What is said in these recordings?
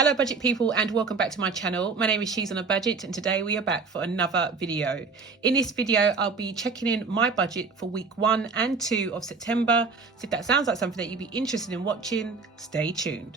Hello budget people and welcome back to my channel. My name is She's on a Budget and today we are back for another video. In this video I'll be checking in my budget for week 1 and 2 of September. So if that sounds like something that you'd be interested in watching, stay tuned.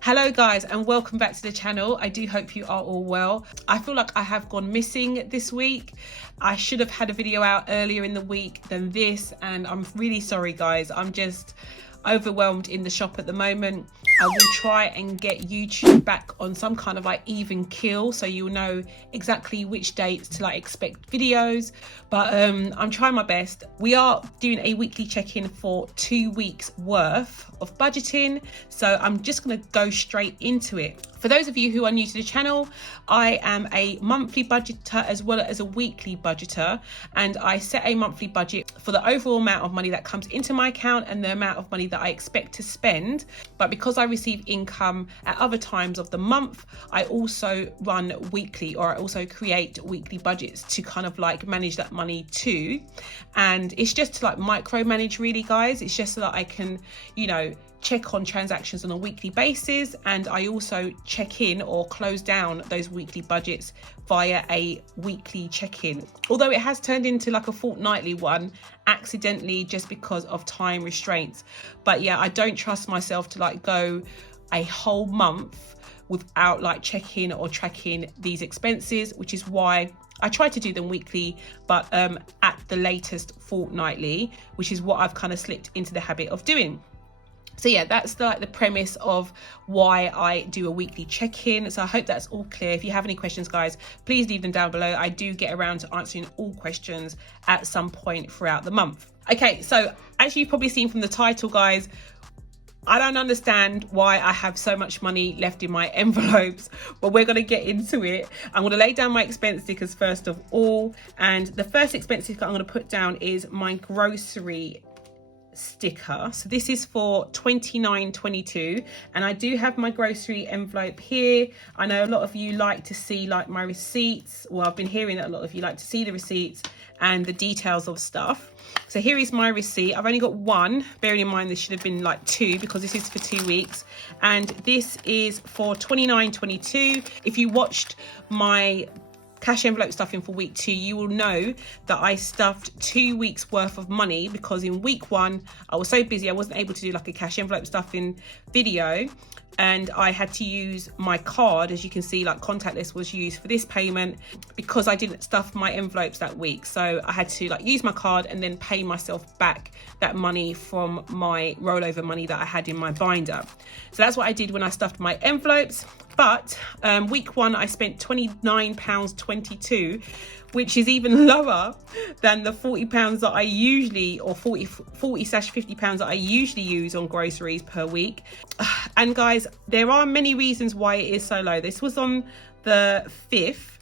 Hello guys and welcome back to the channel. I do hope you are all well. I feel like I have gone missing this week. I should have had a video out earlier in the week than this and I'm really sorry guys. I'm just overwhelmed in the shop at the moment. I will try and get YouTube back on some kind of like even kill so you'll know exactly which dates to like expect videos, but I'm trying my best. We are doing a weekly check-in for 2 weeks worth of budgeting, so I'm just going to go straight into it. For those of you who are new to the channel, I am a monthly budgeter as well as a weekly budgeter, and I set a monthly budget for the overall amount of money that comes into my account and the amount of money that I expect to spend. But because I receive income at other times of the month, I also run weekly, or I also create weekly budgets to kind of like manage that money too. And it's just to like micromanage really guys. It's just so that I can, you know, check on transactions on a weekly basis, and I also check in or close down those weekly budgets via a weekly check-in, although it has turned into like a fortnightly one accidentally just because of time restraints. But yeah, I don't trust myself to like go a whole month without like checking or tracking these expenses, which is why I try to do them weekly, but at the latest fortnightly, which is what I've kind of slipped into the habit of doing. So yeah, that's like the premise of why I do a weekly check-in. So I hope that's all clear. If you have any questions guys, please leave them down below. I do get around to answering all questions at some point throughout the month. Okay, so as you've probably seen from the title guys, I don't understand why I have so much money left in my envelopes, but we're going to get into it. I'm going to lay down my expense stickers first of all, and the first expense sticker I'm going to put down is my grocery sticker. So this is for £29.22, and I do have my grocery envelope here. I know a lot of you like to see like my receipts. Well, I've been hearing that a lot of you like to see the receipts and the details of stuff. So here is my receipt. I've only got one, bearing in mind this should have been like 2 because this is for 2 weeks, and this is for £29.22. If you watched my cash envelope stuffing for week 2, you will know that I stuffed 2 weeks worth of money because in week 1 I was so busy I wasn't able to do like a cash envelope stuffing video, and I had to use my card. As you can see, like contactless was used for this payment because I didn't stuff my envelopes that week, so I had to like use my card and then pay myself back that money from my rollover money that I had in my binder. So that's what I did when I stuffed my envelopes. But week 1 I spent £29.22, which is even lower than the £40 that I usually, or 40/50 pounds that I usually use on groceries per week. And guys, there are many reasons why it is so low. This was on the 5th.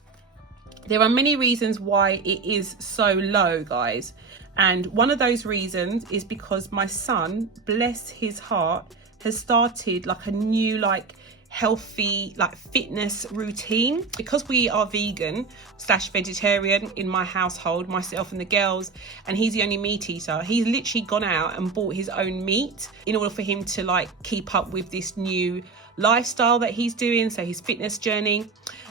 There are many reasons why it is so low, guys. And one of those reasons is because my son, bless his heart, has started like a new like healthy like fitness routine. Because we are vegan / vegetarian in my household, myself and the girls, and he's the only meat eater, he's literally gone out and bought his own meat in order for him to like keep up with this new lifestyle that he's doing, so his fitness journey.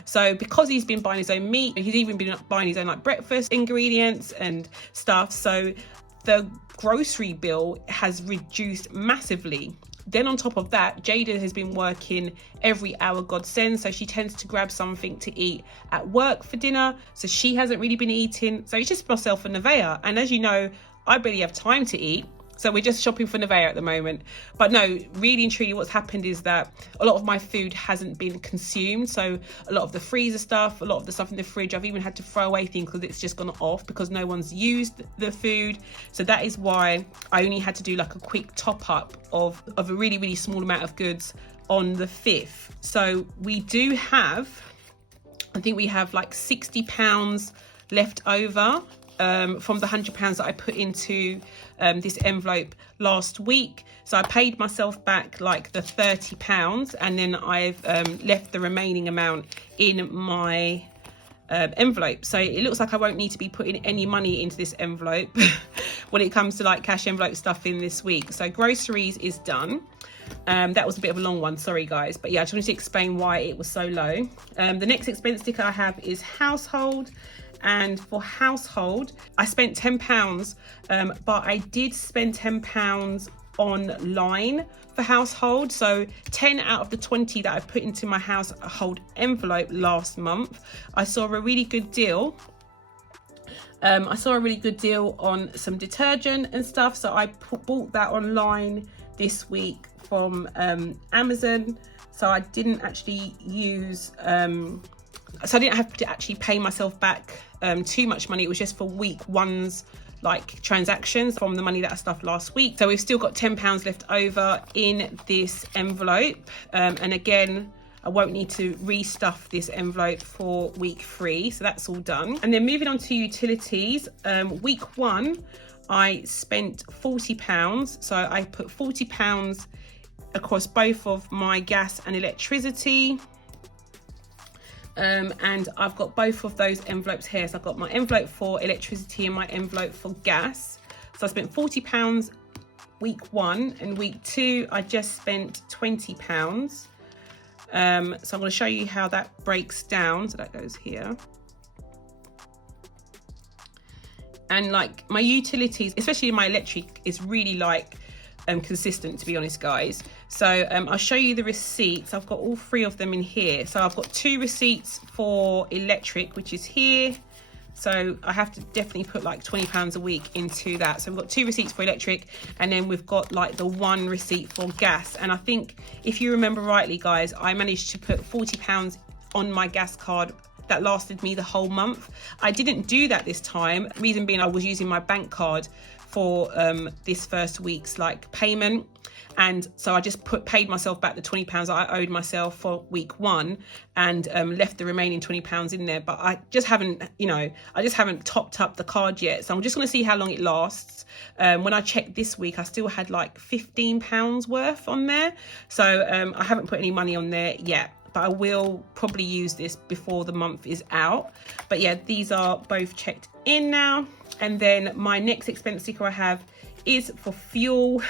So because he's been buying his own meat, he's even been buying his own like breakfast ingredients and stuff, so the grocery bill has reduced massively. Then on top of that, Jada has been working every hour God sends, so she tends to grab something to eat at work for dinner, so she hasn't really been eating. So it's just myself and Nevaeh, and as you know, I barely have time to eat, so we're just shopping for Nevaeh at the moment. But no, really and truly what's happened is that a lot of my food hasn't been consumed, so a lot of the freezer stuff, a lot of the stuff in the fridge, I've even had to throw away things because it's just gone off because no one's used the food. So that is why I only had to do like a quick top up of a really, really small amount of goods on the 5th. So we do have, I think we have like £60 left over from the £100 that I put into this envelope last week. So I paid myself back like the £30, and then I've left the remaining amount in my envelope. So it looks like I won't need to be putting any money into this envelope when it comes to like cash envelope stuff in this week. So groceries is done. That was a bit of a long one, sorry guys, but yeah, I just wanted to explain why it was so low. The next expense sticker I have is household, and for household I spent £10, but I did spend £10 online for household. So 10 out of the 20 that I put into my household envelope last month, I saw a really good deal. I saw a really good deal on some detergent and stuff, so I bought that online this week from Amazon. So I didn't actually use so I didn't have to actually pay myself back too much money. It was just for week one's like transactions from the money that I stuffed last week. So we've still got £10 left over in this envelope, and again I won't need to restuff this envelope for week 3, so that's all done. And then moving on to utilities, week 1 I spent £40, so I put £40 across both of my gas and electricity. And I've got both of those envelopes here. So I've got my envelope for electricity and my envelope for gas. So I spent £40 week 1, and week 2 I just spent £20. So I'm going to show you how that breaks down. So that goes here. And like my utilities, especially my electric, is really like consistent, to be honest guys. So I'll show you the receipts. I've got all 3 of them in here. So I've got 2 receipts for electric, which is here. So I have to definitely put like £20 a week into that. So we've got 2 receipts for electric, and then we've got like the 1 receipt for gas. And I think if you remember rightly guys, I managed to put £40 on my gas card that lasted me the whole month. I didn't do that this time, reason being I was using my bank card for this first week's like payment, and so I just paid myself back the £20 I owed myself for week 1, and left the remaining £20 in there. But I just haven't, I just haven't topped up the card yet, so I'm just going to see how long it lasts. When I checked this week, I still had like £15 worth on there, so I haven't put any money on there yet, but I will probably use this before the month is out. But yeah, these are both checked in now. And then my next expense sticker I have is for fuel.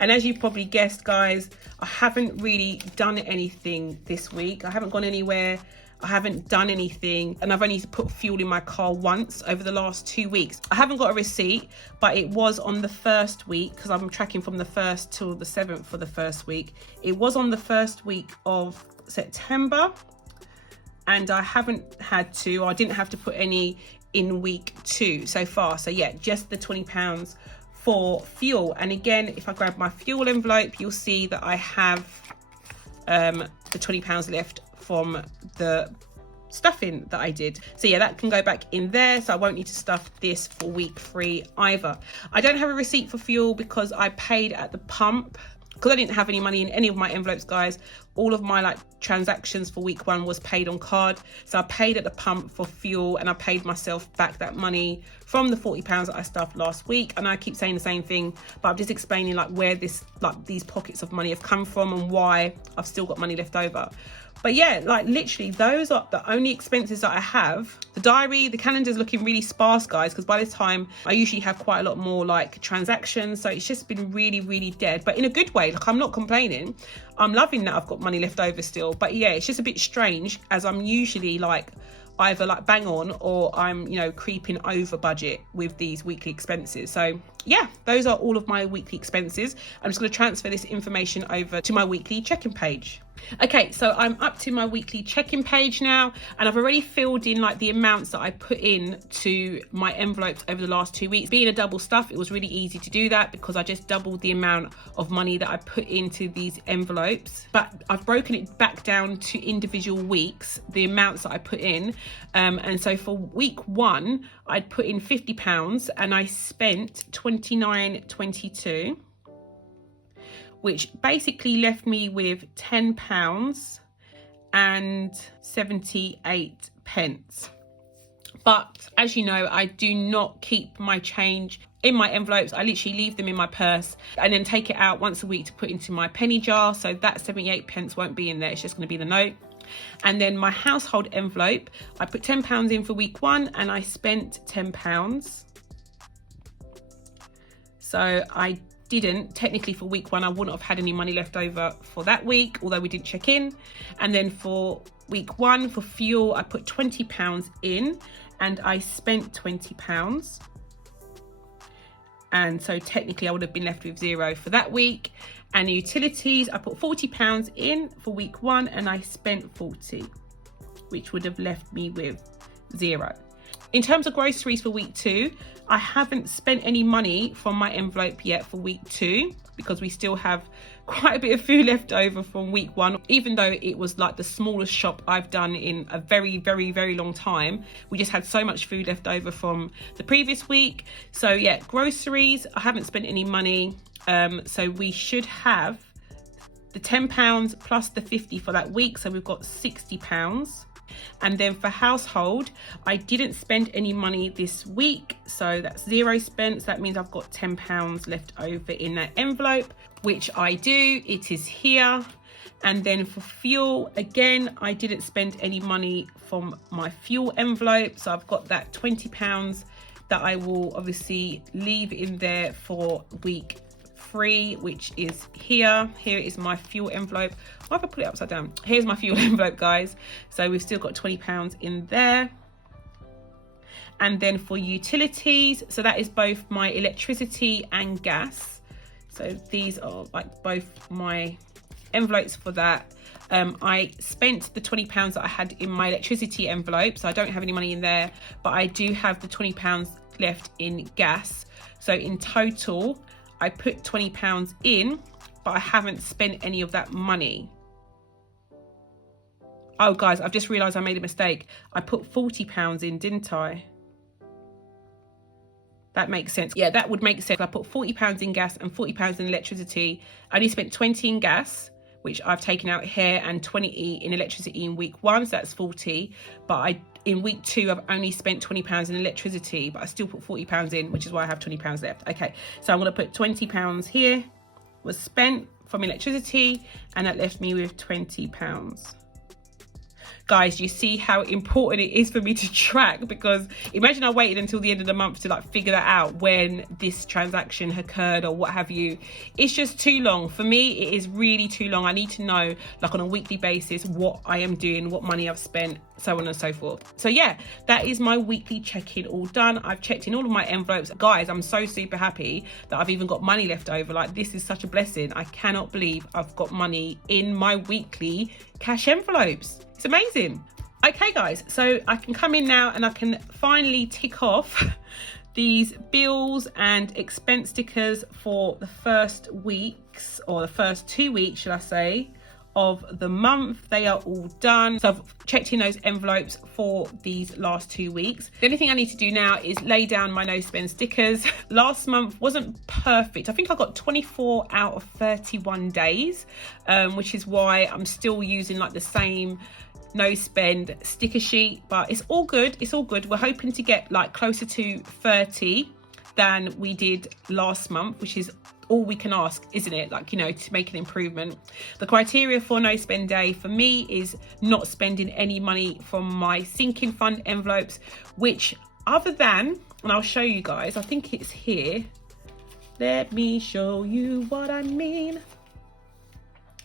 And as you probably guessed guys, I haven't really done anything this week. I haven't gone anywhere, I haven't done anything, and I've only put fuel in my car once over the last 2 weeks. I haven't got a receipt, but it was on the first week, because I'm tracking from the 1st till the 7th for the first week. It was on the first week of September, and I didn't have to put any in week 2 so far. So yeah, just the £20 for fuel. And again, if I grab my fuel envelope, you'll see that I have the £20 left from the stuffing that I did. So yeah, that can go back in there, so I won't need to stuff this for week 3 either. I don't have a receipt for fuel because I paid at the pump, because I didn't have any money in any of my envelopes guys. All of my like transactions for week 1 was paid on card, so I paid at the pump for fuel, and I paid myself back that money from the £40 that I stuffed last week. And I keep saying the same thing, but I'm just explaining like where these pockets of money have come from and why I've still got money left over. But yeah, like literally those are the only expenses that I have. The diary, the calendar is looking really sparse guys, because by this time I usually have quite a lot more like transactions, so it's just been really, really dead, but in a good way. Like I'm not complaining, I'm loving that I've got money left over still. But yeah, it's just a bit strange, as I'm usually like either like bang on, or I'm creeping over budget with these weekly expenses. So yeah, those are all of my weekly expenses. I'm just going to transfer this information over to my weekly check-in page. Okay, so I'm up to my weekly check-in page now, and I've already filled in like the amounts that I put in to my envelopes over the last 2 weeks. Being a double stuff, it was really easy to do that because I just doubled the amount of money that I put into these envelopes. But I've broken it back down to individual weeks, the amounts that I put in. And so for week 1, I'd put in £50 and I spent £29.22. which basically left me with £10 and 78 pence. But as you know, I do not keep my change in my envelopes. I literally leave them in my purse and then take it out once a week to put into my penny jar. So that 78 pence won't be in there. It's just going to be the note. And then my household envelope, I put £10 in for week 1 and I spent £10. So I didn't, technically for week 1, I wouldn't have had any money left over for that week, although we didn't check in. And then for week 1, for fuel, I put £20 in and I spent £20. And so technically I would have been left with 0 for that week. And utilities, I put £40 in for week 1 and I spent 40, which would have left me with 0. In terms of groceries for week 2, I haven't spent any money from my envelope yet for week 2 because we still have quite a bit of food left over from week 1, even though it was like the smallest shop I've done in a very, very, very long time. We just had so much food left over from the previous week. So yeah, groceries, I haven't spent any money. So we should have the £10 plus the 50 for that week. So we've got £60. And then for household, I didn't spend any money this week, so that's 0 spent. So that means I've got £10 left over in that envelope, which I do. It is here. And then for fuel, again, I didn't spend any money from my fuel envelope, so I've got that £20 that I will obviously leave in there for week 3, which is here. Here is my fuel envelope. Why have I put it upside down? Here's my fuel envelope, guys. So we've still got £20 in there. And then for utilities, so that is both my electricity and gas. So these are like both my envelopes for that. I spent the £20 that I had in my electricity envelope, so I don't have any money in there, but I do have the £20 left in gas. So in total, I put £20 in, but I haven't spent any of that money. Oh guys, I've just realised I made a mistake. I put £40 in, didn't I? That makes sense. Yeah, that would make sense. I put £40 in gas and £40 in electricity. I only spent 20 in gas, which I've taken out here, and 20 in electricity in week 1, so that's 40. But in week 2, I've only spent £20 in electricity, but I still put £40 in, which is why I have £20 left. Okay, so I'm going to put £20 here, was spent from electricity, and that left me with £20. Guys, you see how important it is for me to track, because imagine I waited until the end of the month to like figure that out when this transaction occurred or what have you. It's just too long. For me, it is really too long. I need to know like on a weekly basis what I am doing, what money I've spent, so on and so forth. So yeah, that is my weekly check-in all done. I've checked in all of my envelopes. Guys, I'm so super happy that I've even got money left over. Like, this is such a blessing. I cannot believe I've got money in my weekly cash envelopes. It's amazing. Okay guys, so I can come in now and I can finally tick off these bills and expense stickers for the first weeks, or the first 2 weeks, should I say, of the month. They are all done. So I've checked in those envelopes for these last 2 weeks. The only thing I need to do now is lay down my no spend stickers. Last month wasn't perfect. I think I got 24 out of 31 days, which is why I'm still using like the same no spend sticker sheet, but it's all good. It's all good. We're hoping to get like closer to 30 than we did last month, which is all we can ask, isn't it? Like, you know, to make an improvement. The criteria for no spend day for me is not spending any money from my sinking fund envelopes, which other than, and I'll show you guys, I think it's here. Let me show you what I mean.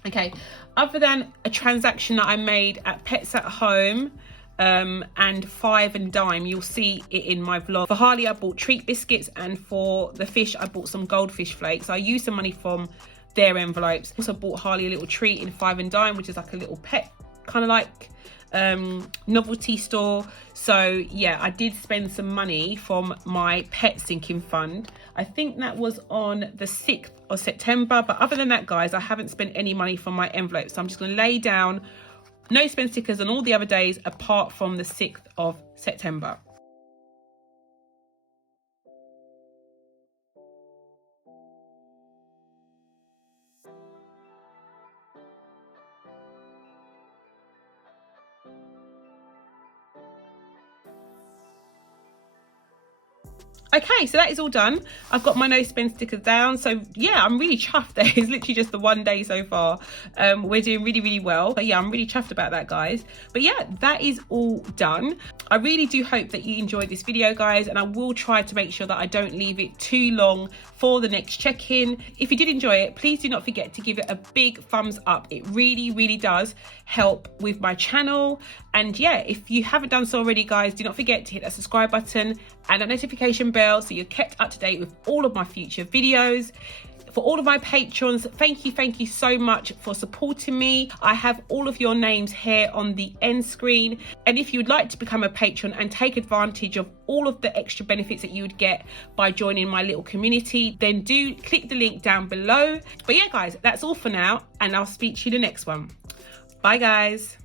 Okay, other than a transaction that I made at Pets at Home and Five and Dime, you'll see it in my vlog. For Harley, I bought treat biscuits, and for the fish, I bought some goldfish flakes. I used some money from their envelopes. Also bought Harley a little treat in Five and Dime, which is like a little pet kind of like novelty store. So yeah, I did spend some money from my pet sinking fund. I think that was on the 6th of September, but other than that, guys, I haven't spent any money from my envelope. So I'm just going to lay down no spend stickers on all the other days apart from the 6th of September. Okay, so that is all done. I've got my no spend stickers down. So yeah, I'm really chuffed there. It's literally just the one day so far. We're doing really, really well. But yeah, I'm really chuffed about that, guys. But yeah, that is all done. I really do hope that you enjoyed this video, guys, and I will try to make sure that I don't leave it too long for the next check-in. If you did enjoy it, please do not forget to give it a big thumbs up. It really, really does help with my channel. And yeah, if you haven't done so already, guys, do not forget to hit that subscribe button and that notification bell so you're kept up to date with all of my future videos. For all of my patrons, thank you so much for supporting me. I have all of your names here on the end screen, and if you'd like to become a patron and take advantage of all of the extra benefits that you would get by joining my little community, then do click the link down below. But yeah, guys, that's all for now, and I'll speak to you in the next one. Bye, guys.